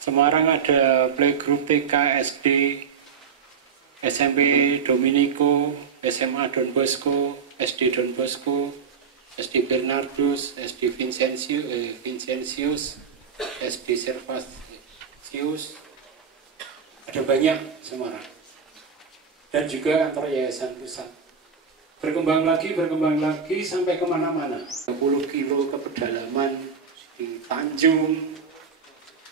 Semarang ada playgroup TK, SD, SMP Dominico, SMA Don Bosco, SD Don Bosco, SD Bernardus, SD Vincentius, SD Servatius. Ada banyak Semarang. Dan juga kantor Yayasan Pusat. Berkembang lagi sampai kemana-mana. 10 kilo ke pedalaman di Tanjung,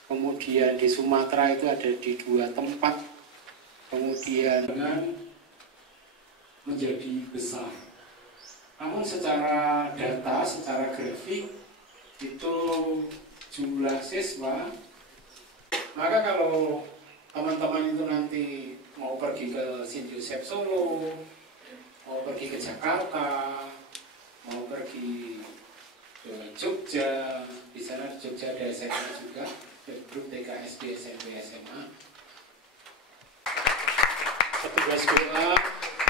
kemudian di Sumatera itu ada di 2 tempat, kemudian dengan menjadi besar. Namun secara data, secara grafik itu jumlah siswa, maka kalau teman-teman itu nanti mau pergi ke Saint Joseph Solo, mau pergi ke Jakarta, mau pergi ke Jogja, di sana di Jogja ada SMA juga, grup TK, SD, SMP, SMA. Petugas doa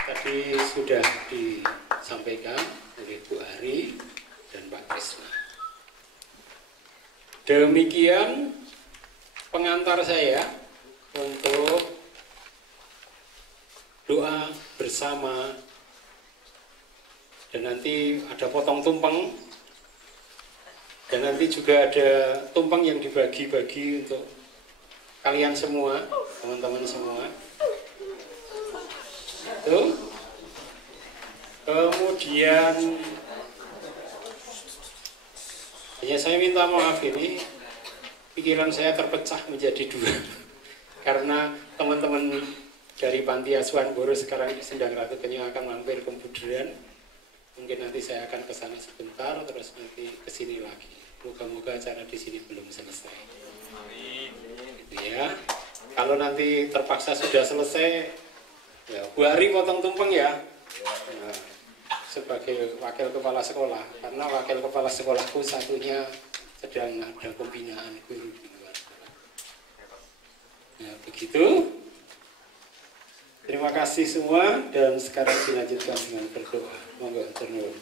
tadi sudah disampaikan oleh Bu Ari dan Pak Krisna. Demikian pengantar saya untuk doa bersama. Dan nanti ada potong tumpeng, dan nanti juga ada tumpeng yang dibagi-bagi untuk kalian semua, teman-teman semua. Itu. Kemudian ya saya minta maaf, ini pikiran saya terpecah menjadi 2 karena teman-teman dari Panti Asuhan Boro sekarang sedang Ratu Kenyang akan mampir ke Buderan. Mungkin nanti saya akan ke sana sebentar, terus nanti ke sini lagi. Moga-moga acara di sini belum selesai. Amin. Gitu ya. Kalau nanti terpaksa sudah selesai, ya Bu Ari potong tumpeng ya. Nah, sebagai wakil kepala sekolah, karena wakil kepala sekolahku satunya sedang ada pembinaan guru di luar sekolah. Ya begitu. Terima kasih semua, dan sekarang dilanjutkan dengan berdoa. Monggo, ternuwun.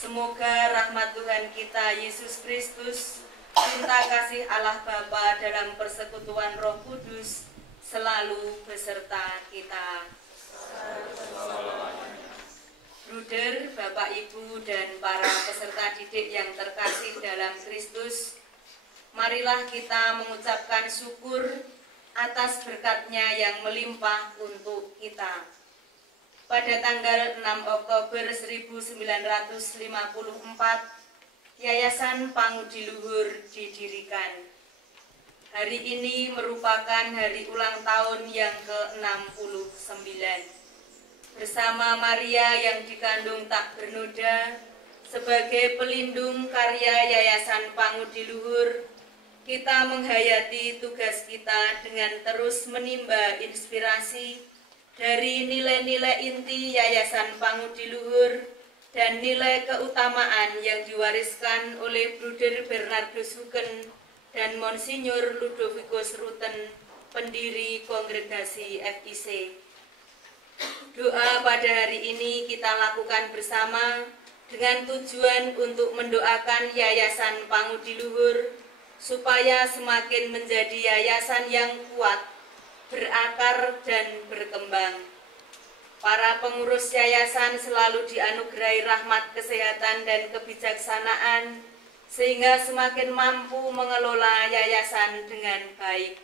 Semoga rahmat Tuhan kita Yesus Kristus, cinta kasih Allah Bapa dalam persekutuan Roh Kudus selalu beserta kita. Bruder, Bapak, Ibu, dan para peserta didik yang terkasih dalam Kristus, marilah kita mengucapkan syukur atas berkat-Nya yang melimpah untuk kita. Pada tanggal 6 Oktober 1954, Yayasan Pangudiluhur didirikan. Hari ini merupakan hari ulang tahun yang ke-69. Bersama Maria yang dikandung tak bernoda, Sebagai pelindung karya Yayasan Pangudiluhur, kita menghayati tugas kita dengan terus menimba inspirasi dari nilai-nilai inti Yayasan Pangudiluhur dan nilai keutamaan yang diwariskan oleh Bruder Bernardus Huken dan Monsinyur Ludovicus Rutten, pendiri kongregasi FIC. Doa pada hari ini kita lakukan bersama dengan tujuan untuk mendoakan Yayasan Pangudiluhur supaya semakin menjadi yayasan yang kuat, berakar, dan berkembang. Para pengurus yayasan selalu dianugerahi rahmat kesehatan dan kebijaksanaan, sehingga semakin mampu mengelola yayasan dengan baik.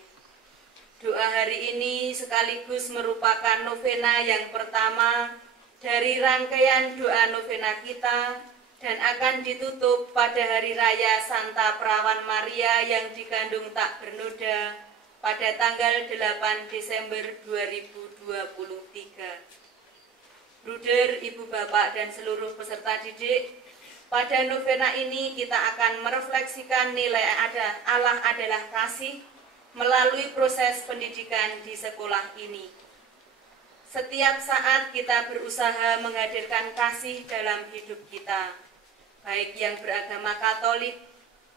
Doa hari ini sekaligus merupakan novena yang pertama dari rangkaian doa novena kita dan akan ditutup pada Hari Raya Santa Perawan Maria yang dikandung tak bernoda pada tanggal 8 Desember 2023. Bruder, Ibu, Bapak, dan seluruh peserta didik, pada novena ini kita akan merefleksikan nilai Allah adalah kasih melalui proses pendidikan di sekolah ini. Setiap saat kita berusaha menghadirkan kasih dalam hidup kita, baik yang beragama Katolik,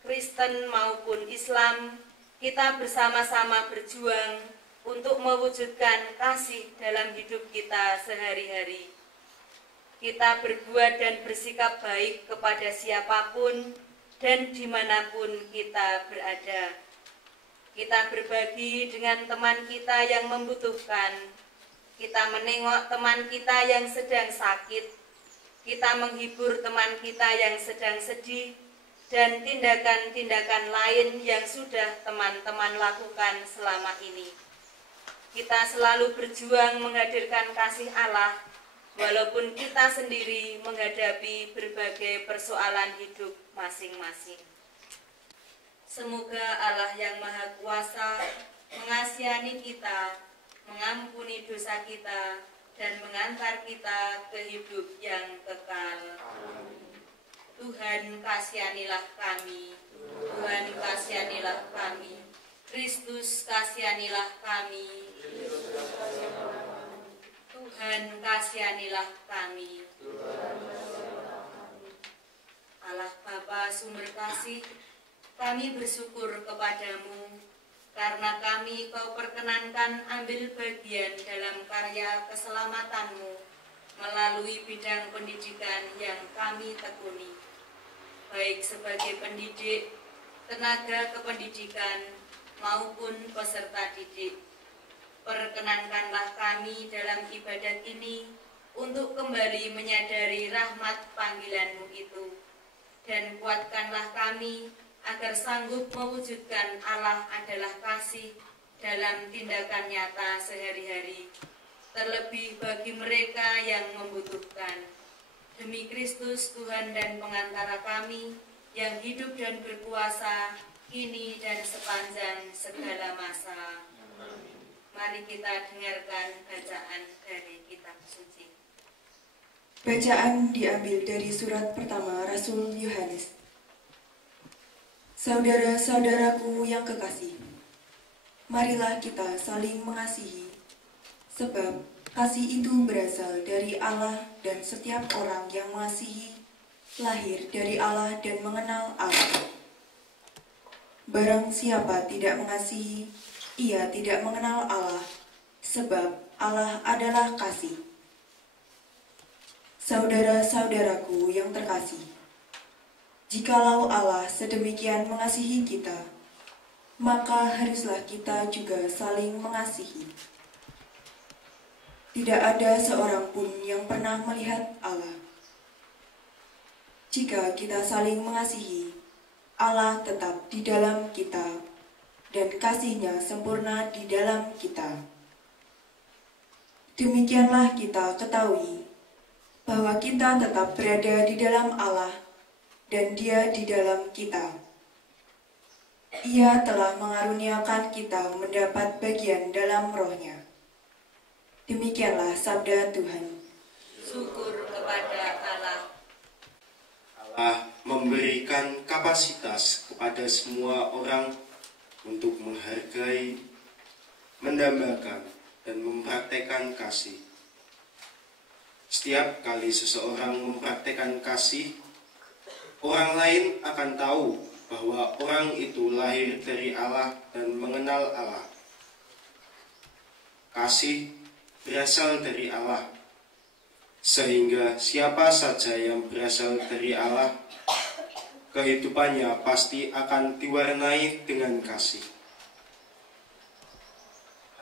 Kristen maupun Islam. Kita bersama-sama berjuang untuk mewujudkan kasih dalam hidup kita sehari-hari. Kita berbuat dan bersikap baik kepada siapapun dan dimanapun kita berada. Kita berbagi dengan teman kita yang membutuhkan. Kita menengok teman kita yang sedang sakit, kita menghibur teman kita yang sedang sedih, dan tindakan-tindakan lain yang sudah teman-teman lakukan selama ini. Kita selalu berjuang menghadirkan kasih Allah, walaupun kita sendiri menghadapi berbagai persoalan hidup masing-masing. Semoga Allah yang Maha Kuasa mengasihani kita, mengampuni dosa kita, dan mengantar kita ke hidup yang kekal. Tuhan kasihanilah kami, Tuhan kasihanilah kami, Kristus kasihanilah kami, Tuhan kasihanilah kami. Allah Bapa sumber kasih, kami bersyukur kepadamu karena kami Kau perkenankan ambil bagian dalam karya keselamatanmu melalui bidang pendidikan yang kami tekuni, baik sebagai pendidik, tenaga kependidikan, maupun peserta didik. Perkenankanlah kami dalam ibadat ini untuk kembali menyadari rahmat panggilan-Mu itu, dan kuatkanlah kami agar sanggup mewujudkan Allah adalah kasih dalam tindakan nyata sehari-hari, terlebih bagi mereka yang membutuhkan. Demi Kristus Tuhan dan pengantara kami, yang hidup dan berkuasa, kini dan sepanjang segala masa. Mari kita dengarkan bacaan dari kitab suci. Bacaan diambil dari surat pertama Rasul Yohanes. Saudara-saudaraku yang kekasih, marilah kita saling mengasihi, sebab kasih itu berasal dari Allah, dan setiap orang yang mengasihi lahir dari Allah dan mengenal Allah. Barang siapa tidak mengasihi, ia tidak mengenal Allah, sebab Allah adalah kasih. Saudara-saudaraku yang terkasih, jikalau Allah sedemikian mengasihi kita, maka haruslah kita juga saling mengasihi. Tidak ada seorang pun yang pernah melihat Allah. Jika kita saling mengasihi, Allah tetap di dalam kita, dan kasih-Nya sempurna di dalam kita. Demikianlah kita ketahui bahwa kita tetap berada di dalam Allah, dan Dia di dalam kita. Ia telah mengaruniakan kita mendapat bagian dalam Roh-Nya. Demikianlah sabda Tuhan. Syukur kepada Allah. Allah memberikan kapasitas kepada semua orang untuk menghargai, mendambakan, dan mempraktekkan kasih. Setiap kali seseorang mempraktekkan kasih, orang lain akan tahu bahwa orang itu lahir dari Allah dan mengenal Allah. Kasih berasal dari Allah, sehingga siapa saja yang berasal dari Allah, kehidupannya pasti akan diwarnai dengan kasih.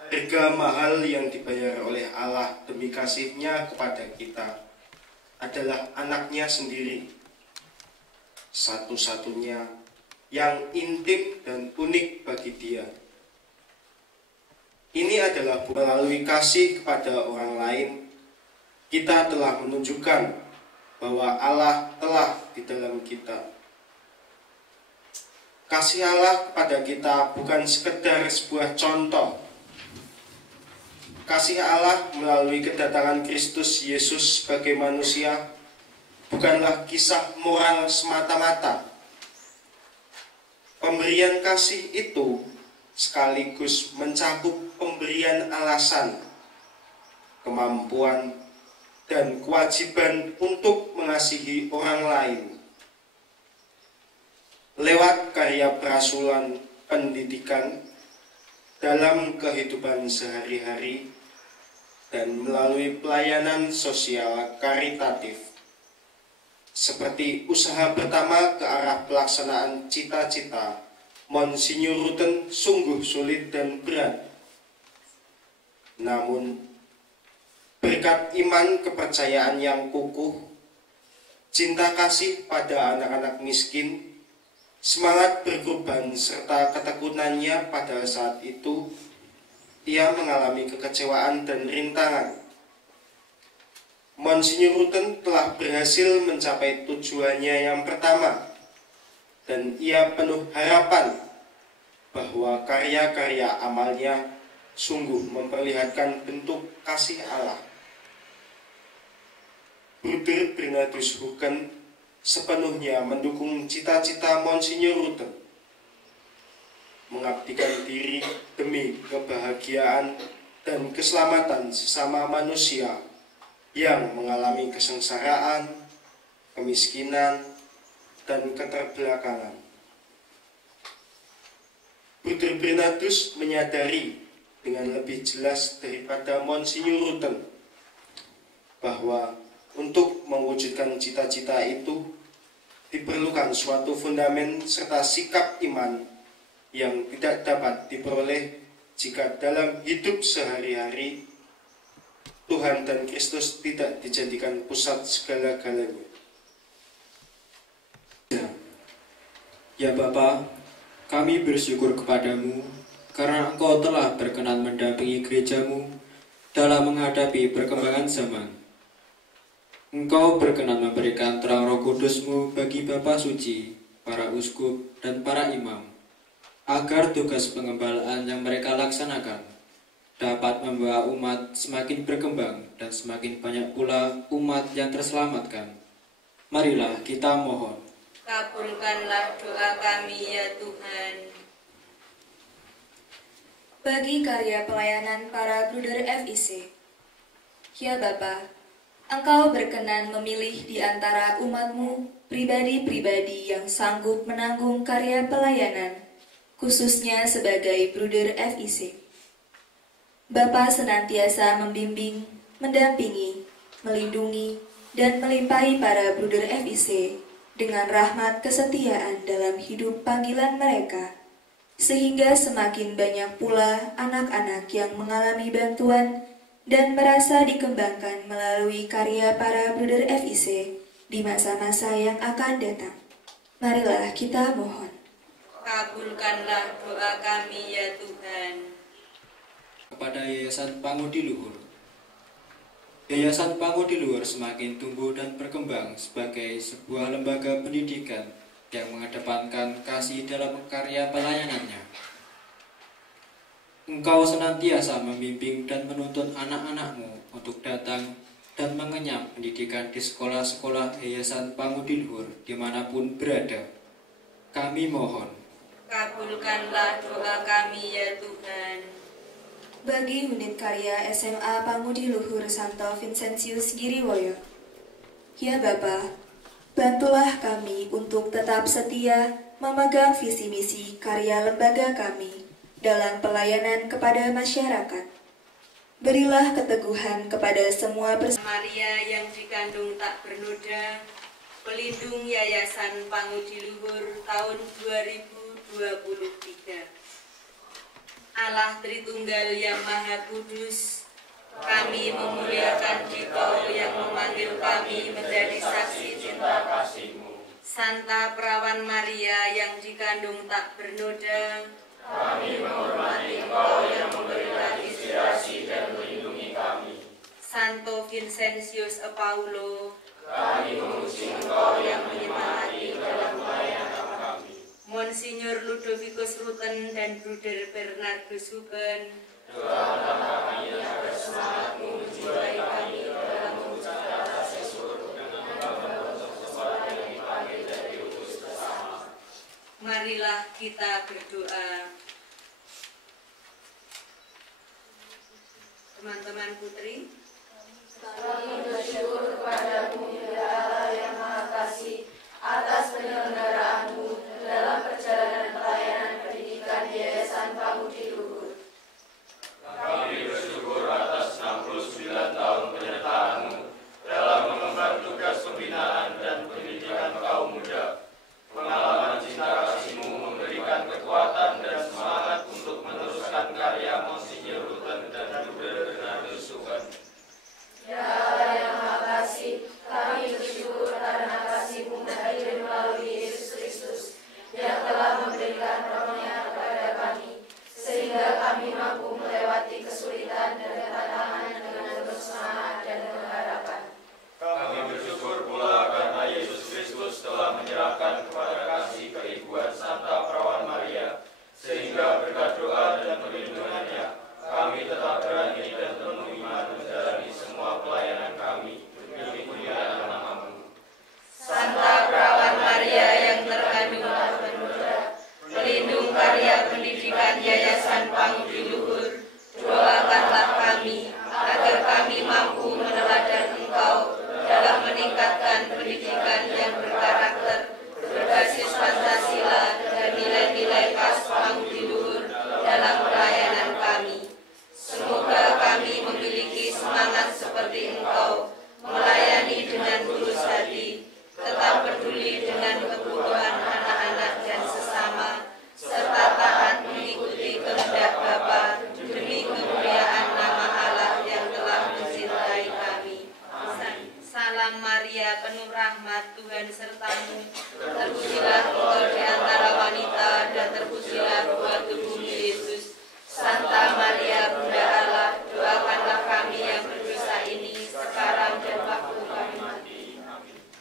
Harga mahal yang dibayar oleh Allah demi kasih-Nya kepada kita adalah anaknya sendiri, satu-satunya yang intim dan unik bagi Dia. Ini adalah melalui kasih kepada orang lain, kita telah menunjukkan bahwa Allah telah di dalam kita. Kasih Allah kepada kita bukan sekedar sebuah contoh. Kasih Allah melalui kedatangan Kristus Yesus sebagai manusia bukanlah kisah moral semata-mata. Pemberian kasih itu sekaligus mencakup pemberian alasan, kemampuan, dan kewajiban untuk mengasihi orang lain. Lewat karya perasulan pendidikan dalam kehidupan sehari-hari, dan melalui pelayanan sosial karitatif, seperti usaha pertama ke arah pelaksanaan cita-cita Monsinyur Rutten sungguh sulit dan berat. Namun, berkat iman kepercayaan yang kukuh, cinta kasih pada anak-anak miskin, semangat berkorban serta ketekunannya pada saat itu, ia mengalami kekecewaan dan rintangan. Monsinyur Rutten telah berhasil mencapai tujuannya yang pertama, dan ia penuh harapan bahwa karya-karya amalnya sungguh memperlihatkan bentuk kasih Allah. Bruder Bernardus Hugen sepenuhnya mendukung cita-cita Monsinyur Rutten, mengabdikan diri demi kebahagiaan dan keselamatan sesama manusia yang mengalami kesengsaraan, kemiskinan, dan keterbelakangan. Bruder Bernardus menyadari dengan lebih jelas daripada Monsinyur Rutten bahwa untuk mewujudkan cita-cita itu diperlukan suatu fundamen serta sikap iman yang tidak dapat diperoleh jika dalam hidup sehari-hari Tuhan dan Kristus tidak dijadikan pusat segala-galanya. Ya Bapa, kami bersyukur kepadamu karena Engkau telah berkenan mendampingi gerejamu dalam menghadapi perkembangan zaman. Engkau berkenan memberikan terang Roh Kudus-Mu bagi Bapa Suci, para uskup, dan para imam, agar tugas pengembalaan yang mereka laksanakan dapat membawa umat semakin berkembang dan semakin banyak pula umat yang terselamatkan. Marilah kita mohon. Kabulkanlah doa kami ya Tuhan. Bagi karya pelayanan para bruder FIC, ya Bapa, Engkau berkenan memilih di antara umat-Mu pribadi-pribadi yang sanggup menanggung karya pelayanan, khususnya sebagai bruder FIC. Bapa senantiasa membimbing, mendampingi, melindungi, dan melimpahi para bruder FIC dengan rahmat kesetiaan dalam hidup panggilan mereka, sehingga semakin banyak pula anak-anak yang mengalami bantuan dan merasa dikembangkan melalui karya para bruder FIC di masa-masa yang akan datang. Marilah kita mohon. Kabulkanlah doa kami ya Tuhan. Kepada Yayasan Pangudi Luhur, Yayasan Pangudi Luhur semakin tumbuh dan berkembang sebagai sebuah lembaga pendidikan yang mengedepankan kasih dalam karya pelayanannya. Engkau senantiasa membimbing dan menuntun anak-anak-Mu untuk datang dan mengenyam pendidikan di sekolah-sekolah Yayasan Pangudi Luhur dimanapun berada. Kami mohon. Kabulkanlah doa kami ya Tuhan. Bagi unit karya SMA Pangudi Luhur Santo Vincentius Giriwoyo, ya Bapa, bantulah kami untuk tetap setia memegang visi misi karya lembaga kami dalam pelayanan kepada masyarakat. Berilah keteguhan kepada semua Maria yang dikandung tak bernoda, pelindung Yayasan Pangudi Luhur tahun 2023. Allah Tritunggal yang Maha Kudus, kami memuliakan Dikau yang memanggil kami menjadi saksi cinta kasih-Mu. Santa Perawan Maria yang dikandung tak bernoda, kami menghormati Engkau yang memberikan inspirasi dan melindungi kami. Santo Vincentius Paulo, kami memuji Engkau yang menyemangati dalam pelayanan kami. Monsinyur Ludovicus Rutten dan Bruder Bernardus Hugen, doakanlah kami agar semangat-Mu menjiwai kami dalam mewujudkan rasa syukur dengan membangun sekolah yang dipanggil dari utus bersama. Marilah kita berdoa. Teman-teman putri, kami bersyukur kepada-Mu ya Allah yang Maha Kasih atas penyelenggaraanmu dalam perjalanan pelayanan pendidikan Yayasan Pangudi Luhur. Kami bersyukur atas 69 tahun penyertaan-Mu dalam mengemban tugas pembinaan dan pendidikan kaum muda. Pengalaman cinta kasih-Mu memberikan kekuatan dan semangat untuk meneruskan karya Monsinyur Rutten dan Bruder Bernardus Hugen. Ya Allah yang Maha Kasih, kami bersyukur karena kasih-Mu hadir melalui Yesus Kristus yang telah memberikan rohnya kepada kami, sehingga kami mampu melewati kesulitan dan tantangan dengan penuh semangat dan pengharapan. Kami bersyukur pula karena Yesus Kristus telah menyerahkan kepada kasih keibuan Santa Perawan Maria, sehingga berkat doa dan perlindungannya, kami tetap berani dan penuh iman menjalani semua pelayanan kami demi kemuliaan nama-Mu. Santa Perawan Maria yang terkandung tak bernoda, pelindung karya pendidikan Yayasan Pangudi Luhur, doakanlah kami agar kami mampu meneladan Engkau dalam meningkatkan pendidikan yang berkarakter, berbasis Pancasila dan nilai-nilai khas Pangudi Luhur dalam pelayanan kami. Semoga kami memiliki semangat seperti Engkau, melayani dengan tulus hati, tetap peduli dengan kebutuhan anak-anak dan sesama, serta taat mengikuti kehendak Bapa demi kemuliaan nama Allah yang telah mencintai kami. Salam Maria, penuh rahmat, Tuhan sertamu. Terpujilah Engkau di antara wanita, dan terpujilah buah tubuhmu Yesus. Santa Maria, Bunda Allah, doakanlah kami yang berdosa ini, sekarang dan waktu kami mati.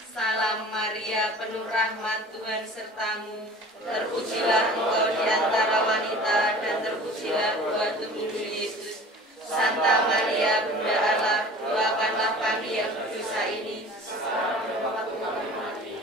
Salam Maria, penuh rahmat, Tuhan sertamu. Terpujilah Engkau di antara wanita, dan terpujilah buah tubuhmu Yesus. Santa Maria, Bunda Allah, doakanlah kami yang berdosa ini, sekarang dan waktu kami mati.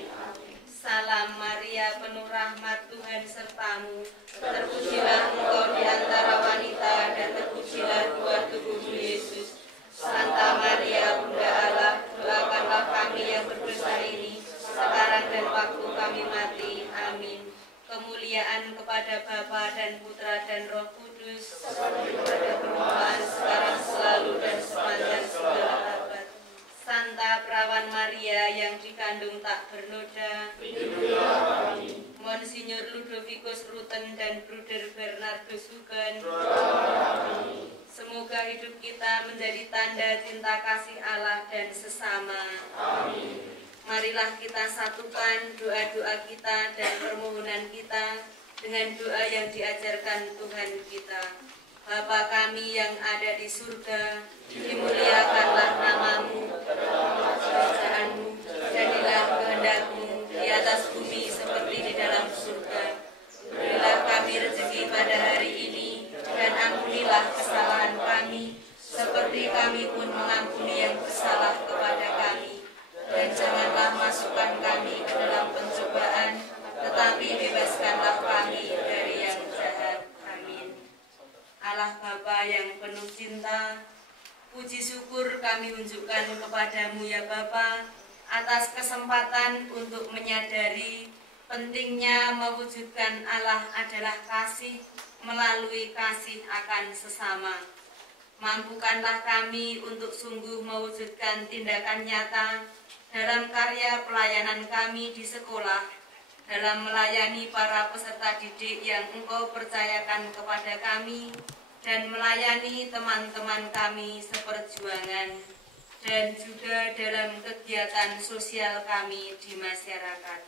Salam Maria, penuh rahmat, Tuhan sertamu. Terpujilah Engkau di antara wanita, dan terpujilah buah tubuhmu Yesus. Santa Maria, Bunda Allah, doakanlah kami yang berdosa ini, sekarang dan waktu kami mati. Amin. Kemuliaan kepada Bapa dan Putra dan Roh Kudus, seperti pada permulaan, sekarang, selalu, dan sepanjang segala abad. Santa Perawan Maria yang dikandung tak bernoda, Lindungilah kami. Monsinyur Ludovicus Rutten dan Bruder Bernardus Hugen, semoga hidup kita menjadi tanda cinta kasih Allah dan sesama. Amin. Marilah kita satukan doa-doa kita dan permohonan kita dengan doa yang diajarkan Tuhan kita. Bapa kami yang ada di surga, dimuliakanlah nama-Mu, kerajaan-Mu, jadilah kehendak-Mu di atas bumi seperti di dalam surga. Berilah kami rezeki pada hari ini, dan ampunilah kesalahan kami, seperti kami pun mengampuni yang bersalah kepada puji syukur kami unjukkan kepadamu ya Bapa atas kesempatan untuk menyadari pentingnya mewujudkan Allah adalah kasih melalui kasih akan sesama. Mampukanlah kami untuk sungguh mewujudkan tindakan nyata dalam karya pelayanan kami di sekolah, dalam melayani para peserta didik yang Engkau percayakan kepada kami, dan melayani teman-teman kami seperjuangan, dan juga dalam kegiatan sosial kami di masyarakat.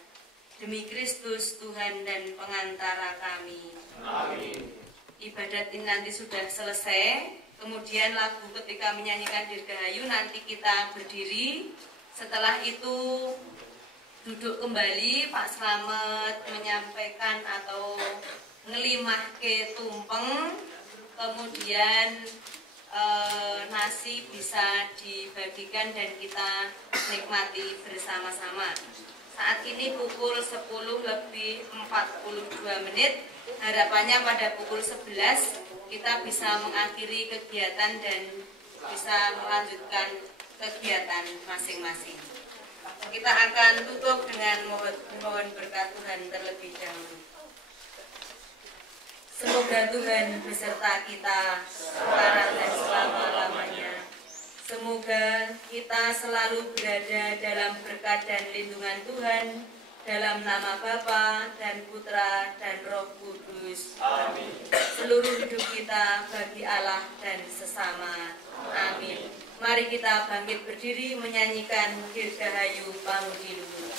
Demi Kristus Tuhan dan pengantara kami. Amin. Ibadat ini nanti sudah selesai. Kemudian lagu ketika menyanyikan Dirgahayu nanti kita berdiri. Setelah itu duduk kembali, Pak Slamet menyampaikan atau ngelimah ke tumpeng. Kemudian nasi bisa dibagikan dan kita nikmati bersama-sama. Saat ini pukul 10:42. Harapannya pada pukul 11 kita bisa mengakhiri kegiatan dan bisa melanjutkan kegiatan masing-masing. Kita akan tutup dengan mohon berkat Tuhan terlebih dahulu. Semoga Tuhan beserta kita sekarang dan selama-lamanya. Semoga kita selalu berada dalam berkat dan lindungan Tuhan, dalam nama Bapa dan Putra dan Roh Kudus. Amin. Seluruh hidup kita bagi Allah dan sesama. Amin. Mari kita bangkit berdiri menyanyikan Dirgahayu Pangudi Luhur.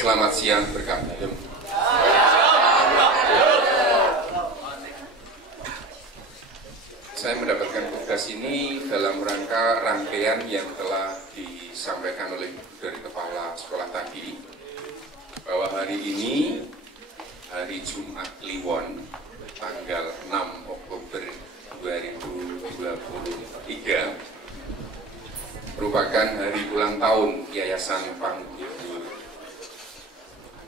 Selamat siang berkat Tuhan. Saya mendapatkan tugas ini dalam rangka rangkaian yang telah disampaikan oleh dari Kepala Sekolah tadi, bahwa hari ini, hari Jumat Kliwon, tanggal 6 Oktober 2023, merupakan hari ulang tahun Yayasan Pangudi Luhur.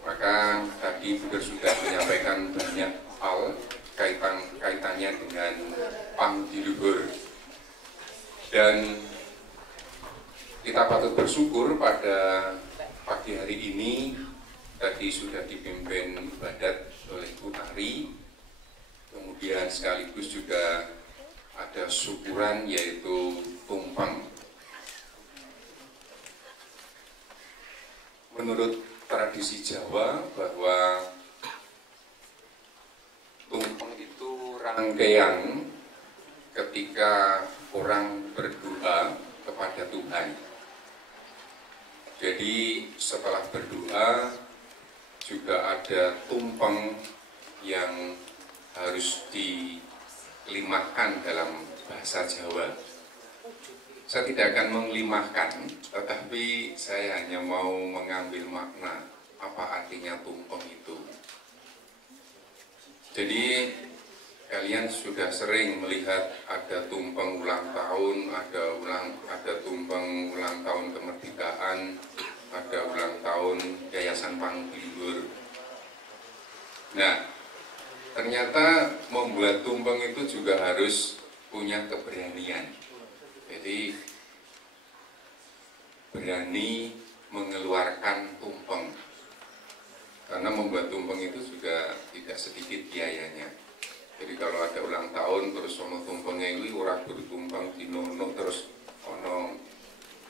Maka tadi sudah menyampaikan banyak hal kaitannya dengan Pangudi Luhur, dan kita patut bersyukur pada pagi hari ini tadi sudah dipimpin ibadat oleh Bu Tari, kemudian sekaligus juga ada syukuran yaitu tumpeng. Menurut tradisi Jawa bahwa tumpeng itu rangkaian ketika orang berdoa kepada Tuhan. Jadi setelah berdoa juga ada tumpeng yang harus dilimahkan dalam bahasa Jawa. Saya tidak akan menglimahkan, tetapi saya hanya mau mengambil makna apa artinya tumpeng itu. Jadi kalian sudah sering melihat ada tumpeng ulang tahun, ada tumpeng ulang tahun kemerdekaan, ada ulang tahun Yayasan Pangudi Luhur. Nah, ternyata membuat tumpeng itu juga harus punya keberanian. Jadi berani mengeluarkan tumpeng. Karena membuat tumpeng itu juga tidak sedikit biayanya. Jadi kalau ada ulang tahun terus ono tumpengnya itu orang bertumpeng dinono terus ono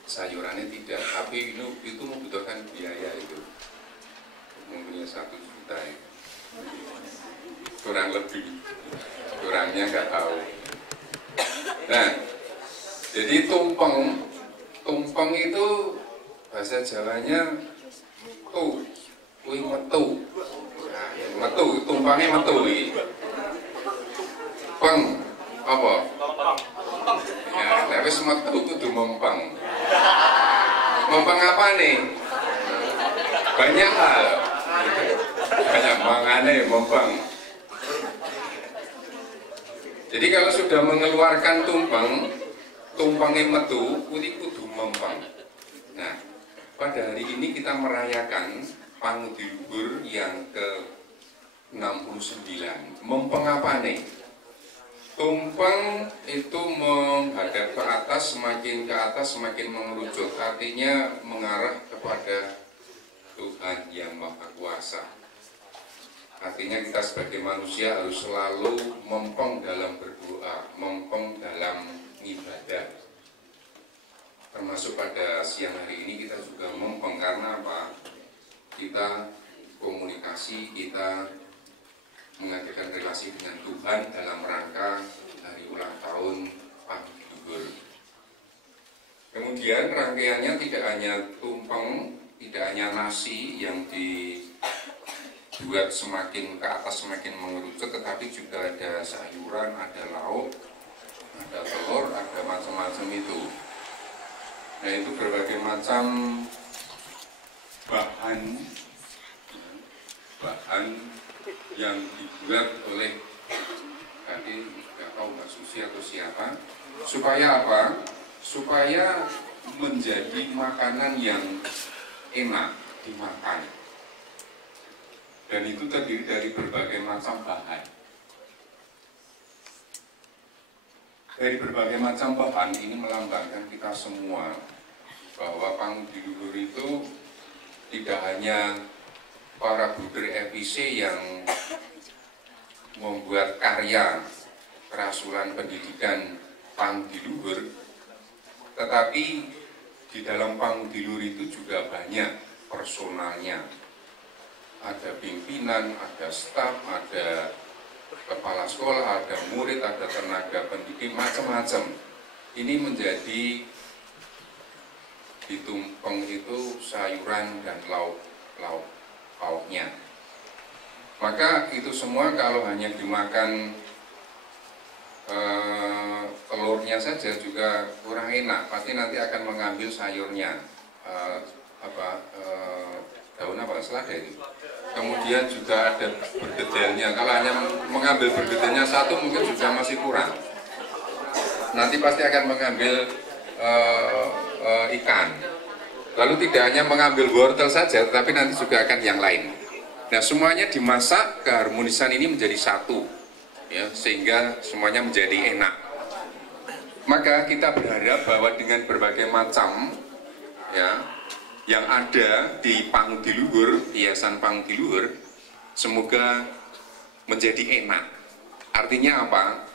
sayurannya tidak. Tapi itu membutuhkan biaya itu. Mungkin 1 juta ya. Kurang lebih. Kurangnya nggak tahu. Nah, jadi tumpeng itu bahasa Jawanya tuh. Kuwi metu. Nah, metu, tumpangnya metu iki. Peng apa? Ya, nek wis metu kudu mempeng. Mempeng apa nih? Banyak hal. Banyak mangane mempeng. Jadi kalau sudah mengeluarkan tumpengnya metu, kudu mempeng. Nah, pada hari ini kita merayakan Pangudi Luhur yang ke-69. Mempeng apa nih? Tumpeng itu menghadap ke atas, semakin mengerucut. Artinya mengarah kepada Tuhan yang Maha Kuasa. Artinya kita sebagai manusia harus selalu mempeng dalam berdoa, mempeng dalam ibadah. Termasuk pada siang hari ini kita juga mempeng karena apa? Kita komunikasi, kita mengadakan relasi dengan Tuhan dalam rangka hari ulang tahun Pangudi Luhur. Kemudian rangkaiannya tidak hanya tumpeng, tidak hanya nasi yang dibuat semakin ke atas semakin mengerucut, tetapi juga ada sayuran, ada lauk, ada telur, ada macam-macam itu. Nah, itu berbagai macam bahan yang dibuat oleh tadi nggak tahu Mbak Susi atau siapa, supaya apa? Supaya menjadi makanan yang enak dimakan. Dan itu terdiri dari berbagai macam bahan. Dari berbagai macam bahan ini melambangkan kita semua bahwa Pangudi Luhur itu tidak hanya para bruder FIC yang membuat karya kerasulan pendidikan Pangudi Luhur, tetapi di dalam Pangudi Luhur itu juga banyak personalnya. Ada pimpinan, ada staf, ada kepala sekolah, ada murid, ada tenaga pendidik, macam-macam. Ini menjadi di tumpeng itu sayuran dan lauknya. Maka itu semua kalau hanya dimakan telurnya saja juga kurang enak. Pasti nanti akan mengambil sayurnya, daun apa, selada itu. Kemudian juga ada bergedelnya. Kalau hanya mengambil bergedelnya satu mungkin juga masih kurang. Nanti pasti akan mengambil ikan. Lalu tidak hanya mengambil wortel saja, tetapi nanti juga akan yang lain. Nah, semuanya dimasak, keharmonisan ini menjadi satu, ya, sehingga semuanya menjadi enak. Maka kita berharap bahwa dengan berbagai macam, ya, yang ada di Pangudi Luhur, Yayasan Pangudi Luhur, semoga menjadi enak. Artinya apa?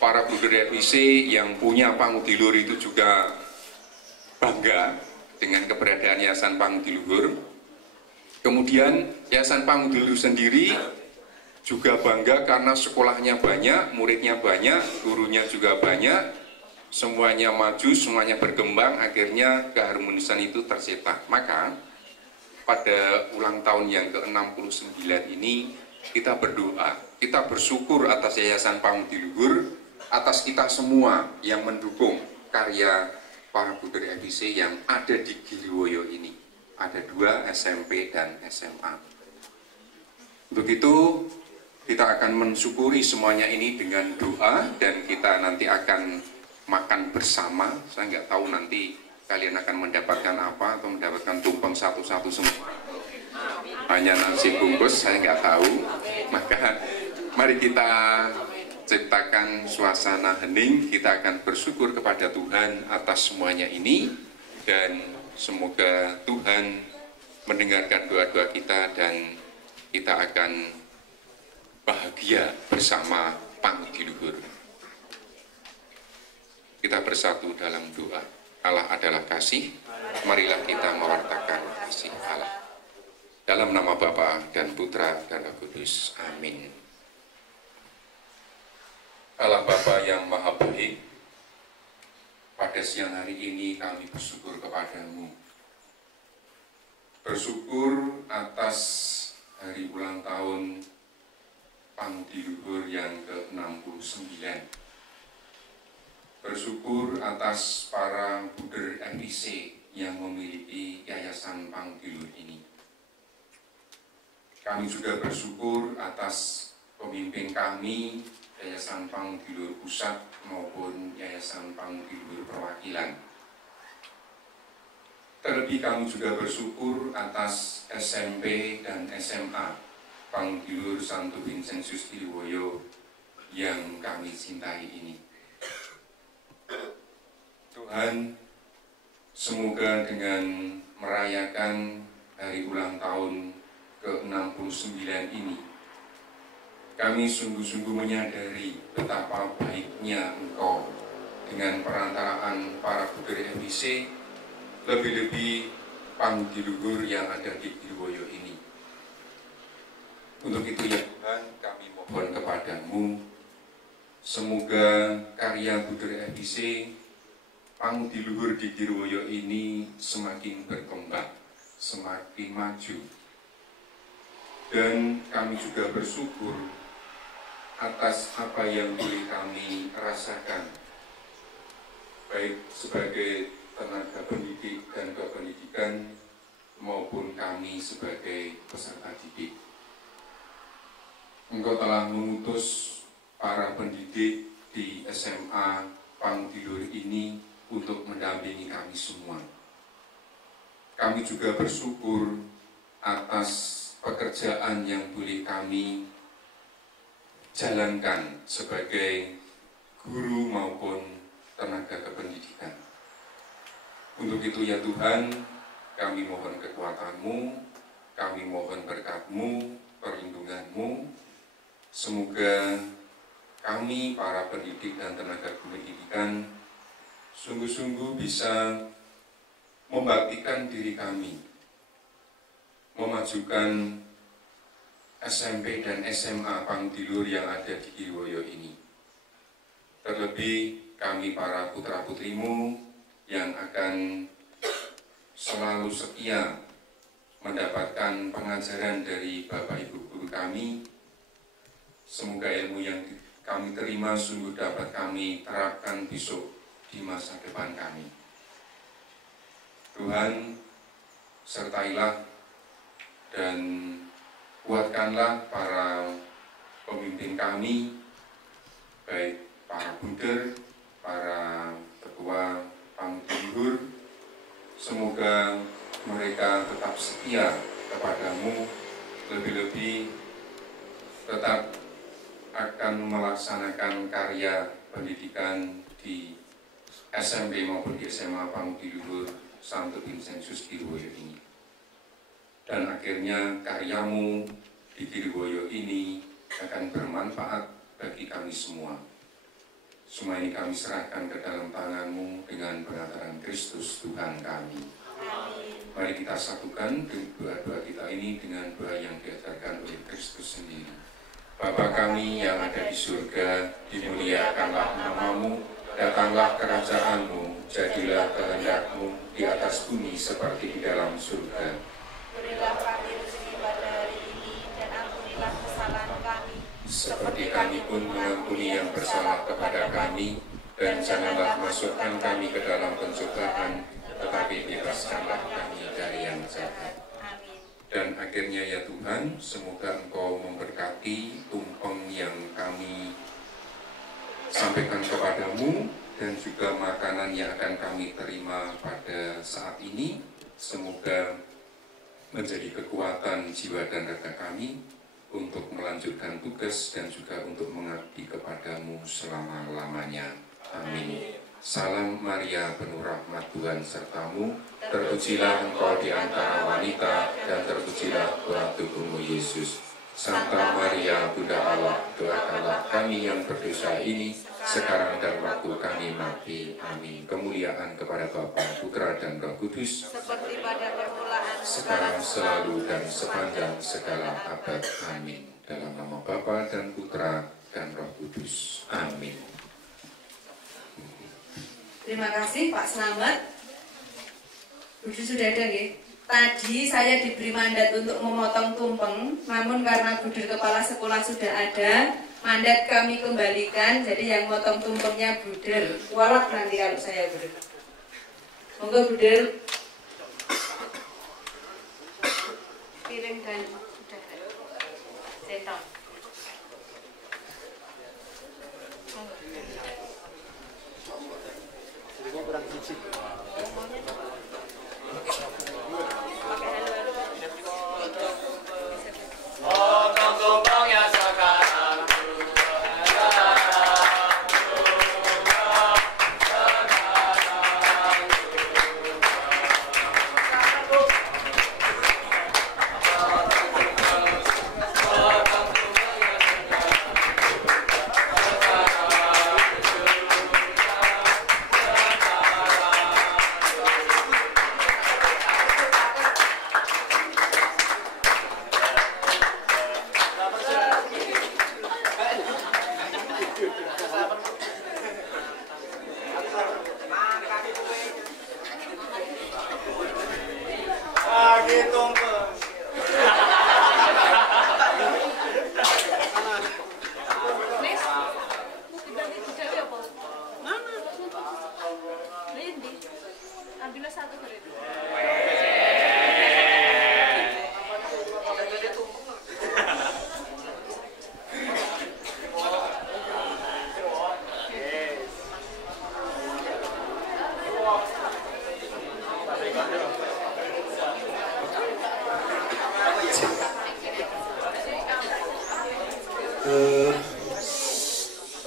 Para bruder FIC yang punya Pangudi Luhur itu juga bangga dengan keberadaan Yayasan Pangudi Luhur. Kemudian Yayasan Pangudi Luhur sendiri juga bangga karena sekolahnya banyak, muridnya banyak, gurunya juga banyak, semuanya maju, semuanya berkembang, akhirnya keharmonisan itu tercipta. Maka pada ulang tahun yang ke-69 ini kita berdoa, kita bersyukur atas Yayasan Pangudi Luhur, atas kita semua yang mendukung karya Pak Buder FIC yang ada di Giliwoyo ini. Ada 2 SMP dan SMA. Untuk itu kita akan mensyukuri semuanya ini dengan doa, dan kita nanti akan makan bersama. Saya nggak tahu nanti kalian akan mendapatkan apa, atau mendapatkan tumpeng satu-satu semua. Hanya nasi bungkus, saya nggak tahu. Maka mari kita ciptakan suasana hening, kita akan bersyukur kepada Tuhan atas semuanya ini, dan semoga Tuhan mendengarkan doa-doa kita dan kita akan bahagia bersama Pangudi Luhur. Kita bersatu dalam doa. Allah adalah kasih, marilah kita mewartakan kasih Allah. Dalam nama Bapa dan Putra dan Roh Kudus. Amin. Allah Bapa yang Maha Baik, pada siang hari ini kami bersyukur kepadamu. Bersyukur atas hari ulang tahun Pangudi Luhur yang ke-69. Bersyukur atas para Buder FIC yang memiliki Yayasan Pangudi Luhur ini. Kami juga bersyukur atas pemimpin kami, Yayasan Pangudi Luhur Pusat maupun Yayasan Pangudi Luhur Perwakilan. Terlebih kami juga bersyukur atas SMP dan SMA Pangudi Luhur Santo Vincentius Giliwoyo yang kami cintai ini. Tuhan, semoga dengan merayakan hari ulang tahun ke-69 ini, kami sungguh-sungguh menyadari betapa baiknya Engkau dengan perantaraan para Buder FIC, lebih-lebih Pangudi Luhur yang ada di Giliwoyo ini. Untuk itu ya Tuhan, kami mohon kepadamu, semoga karya Buder FIC Pangudi Luhur di Giliwoyo ini semakin berkembang, semakin maju. Dan kami juga bersyukur atas apa yang boleh kami rasakan, baik sebagai tenaga pendidik dan kependidikan maupun kami sebagai peserta didik. Engkau telah mengutus para pendidik di SMA Pangudi Luhur ini untuk mendampingi kami semua. Kami juga bersyukur atas pekerjaan yang boleh kami jalankan sebagai guru maupun tenaga kependidikan. Untuk itu ya Tuhan, kami mohon kekuatan-Mu, kami mohon berkat-Mu, perlindungan-Mu. Semoga kami para pendidik dan tenaga kependidikan sungguh-sungguh bisa membaktikan diri kami, memajukan SMP dan SMA Pangudi Luhur yang ada di Giliwoyo ini. Terlebih kami para putra-putrimu yang akan selalu setia mendapatkan pengajaran dari Bapak Ibu guru kami. Semoga ilmu yang kami terima sungguh dapat kami terapkan besok di masa depan kami. Tuhan, sertailah dan kuatkanlah para pemimpin kami, baik para Buder, para ketua Pangudi Luhur. Semoga mereka tetap setia kepadamu, lebih-lebih tetap akan melaksanakan karya pendidikan di SMP maupun di SMA Pangudi Luhur Santo Vincentius Giliwoyo ini. Dan akhirnya karyamu di Giliwoyo ini akan bermanfaat bagi kami semua. Semua ini kami serahkan ke dalam tangan-Mu dengan pengantaran Kristus Tuhan kami. Amin. Mari kita satukan doa-doa kita ini dengan doa yang diajarkan oleh Kristus sendiri. Bapa kami yang ada di surga, dimuliakanlah namamu, datanglah kerajaanmu, jadilah kehendak-mu di atas bumi seperti di dalam surga. Berilah kami rezeki pada hari ini, dan ampunilah kesalahan kami, Seperti kami pun mengampuni yang bersalah kepada kami, dan janganlah masukkan kami ke dalam pencobaan, tetapi bebaskanlah kami dari yang jahat. Amin. Dan akhirnya ya Tuhan, semoga Engkau memberkati tumpeng yang kami sampaikan kepadamu, dan juga makanan yang akan kami terima pada saat ini. Semoga menjadi kekuatan jiwa dan raga kami untuk melanjutkan tugas dan juga untuk mengabdi kepadamu selama-lamanya. Amin. Salam Maria, penuh rahmat, Tuhan sertamu, terpujilah engkau di antara wanita, dan terpujilah buah tubuhmu Yesus. Santa Maria, Bunda Allah, doakanlah kami yang berdosa ini, sekarang dan waktu kami mati. Amin. Kemuliaan kepada Bapa, Putra, dan Roh Kudus, Seperti pada permulaan, sekarang, selalu, dan sepanjang segala abad. Amin. Dalam nama Bapa dan Putra dan Roh Kudus. Amin. Terima kasih Pak Slamet. Budi sudah ada nggih? Tadi saya diberi mandat untuk memotong tumpeng, namun karena budir kepala sekolah sudah ada, mandat kami kembalikan. Jadi yang motong tumpengnya budir. Walak nanti kalau saya budir. Monggo budir. Piring dan udah sendok. Kurang cici. Potong tumpengnya sekarang.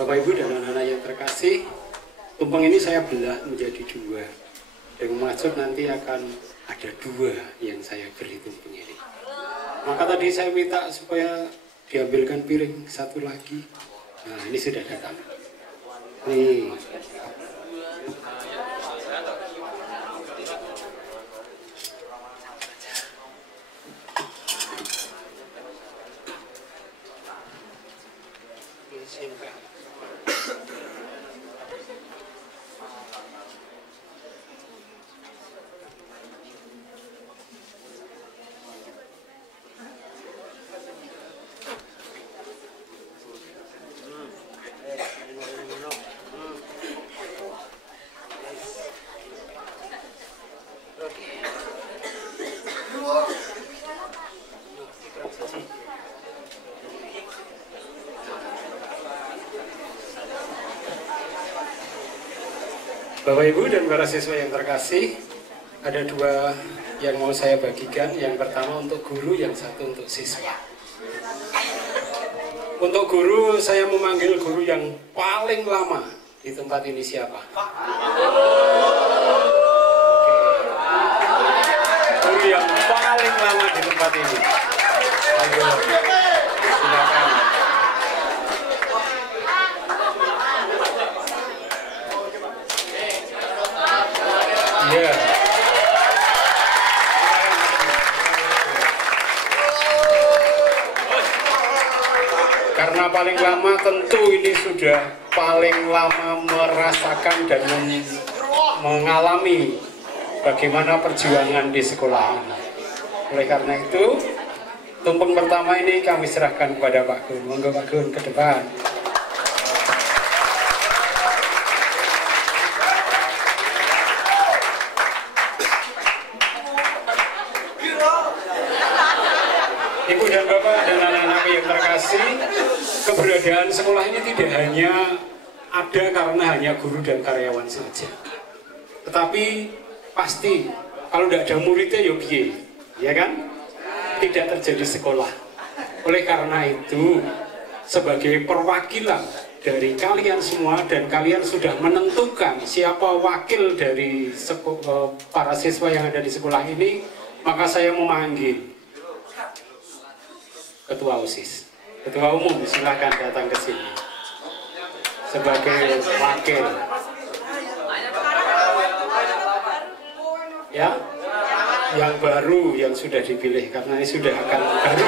Bapak Ibu dan anak-anak yang terkasih, tumpeng ini saya belah menjadi dua. Yang maksud nanti akan ada dua yang saya beri tumpeng ini. Maka tadi saya minta supaya diambilkan piring satu lagi. Nah, ini sudah datang. Nih. Bapak Ibu dan para siswa yang terkasih, ada dua yang mau saya bagikan. Yang pertama untuk guru, yang satu untuk siswa. Untuk guru, saya memanggil guru yang paling lama di tempat ini siapa? Guru yang paling lama di tempat ini. Ayo, silakan. Iya. paling lama tentu ini sudah paling lama merasakan dan mengalami bagaimana perjuangan di sekolah ini. Oleh karena itu, tumpeng pertama ini kami serahkan kepada Pak Gun. Monggo Pak Gun ke depan. Ibu dan Bapak dan anak-anak yang terkasih, keberadaan sekolah ini tidak hanya ada karena hanya guru dan karyawan saja. Tetapi pasti kalau tidak ada muridnya ya piye, ya kan? Tidak terjadi sekolah. Oleh karena itu, sebagai perwakilan dari kalian semua dan kalian sudah menentukan siapa wakil dari para siswa yang ada di sekolah ini, maka saya memanggil Ketua OSIS, Ketua Umum, silahkan datang ke sini sebagai wakil. Ya, yang baru yang sudah dipilih karena ini sudah akan baru.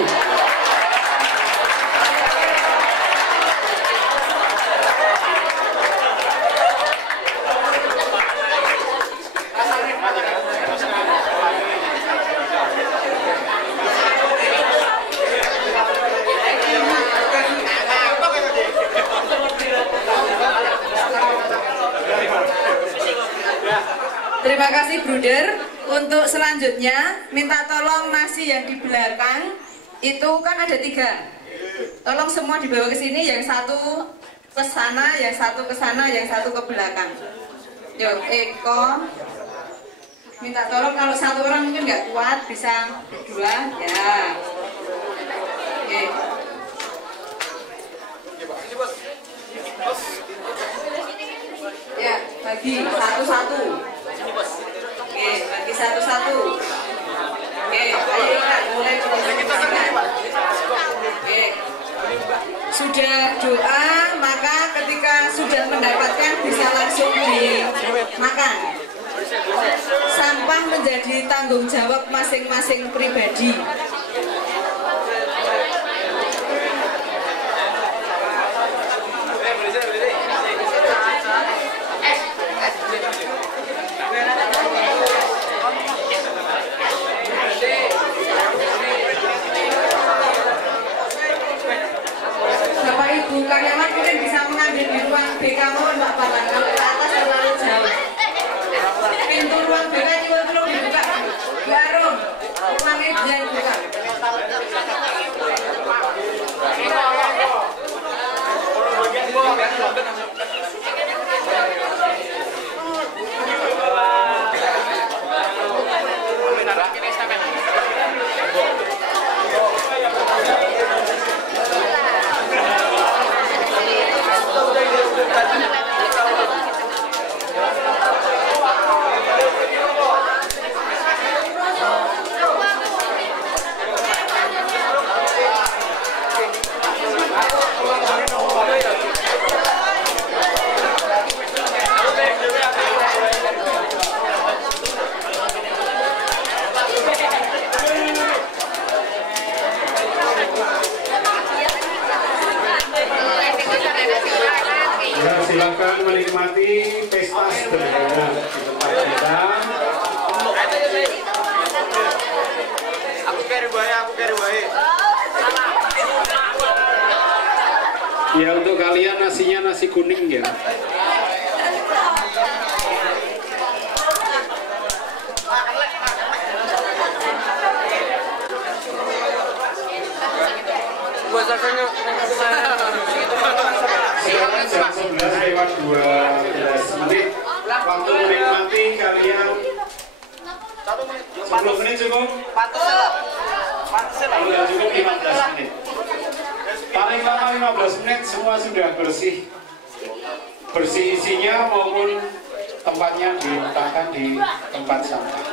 Terima kasih Bruder. Untuk selanjutnya minta tolong nasi yang di belakang itu kan ada 3. Tolong semua dibawa ke sini, yang satu ke sana, yang satu ke sana, yang satu ke belakang. Yuk, Eko. Minta tolong kalau satu orang mungkin nggak kuat bisa berdua, ya. Oke. Ya, bagi satu-satu. Oke, bagi satu-satu. Oke, ayo Kak, mulai Oke. Sudah doa, maka ketika sudah mendapatkan bisa langsung dimakan. Sampah menjadi tanggung jawab masing-masing pribadi. Bapak Ibu karyawan mungkin bisa mengambil di ruang BK, mohon Pak Bapak, kalau ke atas terlalu jauh. Pintu ruang BK juga belum dibuka. Mbak Arum, ruangnya jangan dibuka. Silakan menikmati pesta sederhana di tempat kita. Aku kari bae. Ya, untuk kalian nasinya nasi kuning ya. Jam 11:12 menit. Waktu menikmati kalian 10 menit cukup? Kalau nggak cukup 15 menit. Paling lama 15 menit semua sudah bersih. Bersih isinya maupun tempatnya diletakkan di tempat sampah.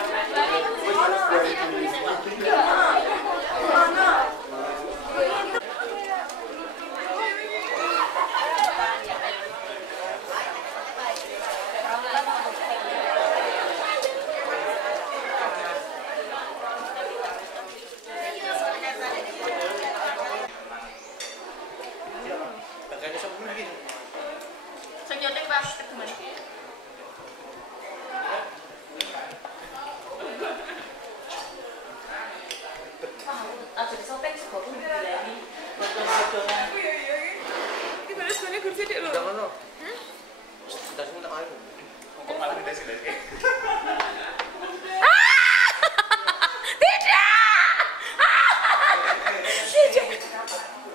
Tidak.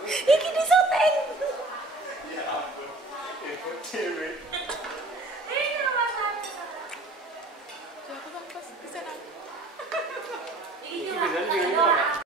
Iki bisa